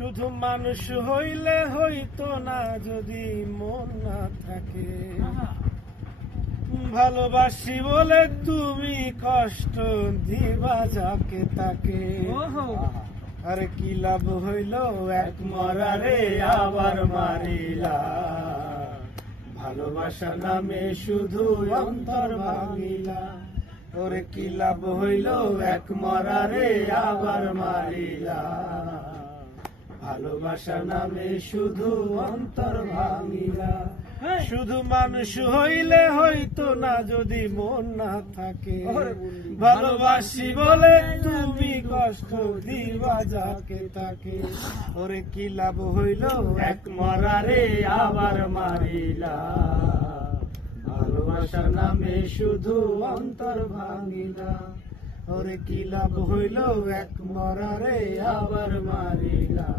শুধু মানুষ হইলে হইতো না যদি মন না থাকে। ভালোবাসি বলে তুমি কষ্ট দিবা যাকে তাকে। আরে কি লাভ হইল এক মরারে আবার মারিলা, ভালোবাসা নামে শুধু অন্তর ভাঙিলা। ওরে কি লাভ হইল এক মরারে আবার মারিলা, ভালোবাসা নামে শুধু অন্তর ভাঙিলা। শুধু মানুষ হইলে হইতো না যদি মন না থাকে। ভালোবাসি বলে তুমি কষ্ট দিবা যাকে তাকে। ওরে কি লাভ হইল এক মরারে আবার মারিলা, ভালোবাসা নামে শুধু অন্তর ভাঙিলা। ওরে কি লাভ হইল এক মরারে আবার মারিলা,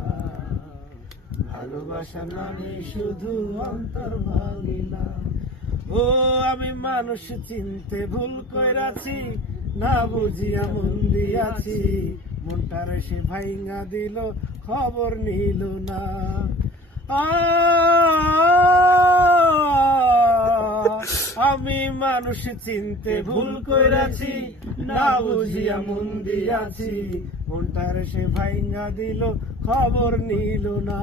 ভালোবাসা নামে শুধু অন্তর ভাঙিলা। ও আমি মানুষ চিনতে ভুল কইরাছি, না বুঝিয়া মন দিয়াছি। মনটারে সে ভাইঙ্গা দিল, খবর নিল না। আমি মানুষ চিনতে ভুল কইরাছি, না বুঝিয়া মন দিয়াছি। মনটারে সে ভাইঙ্গা দিল, খবর নিল না।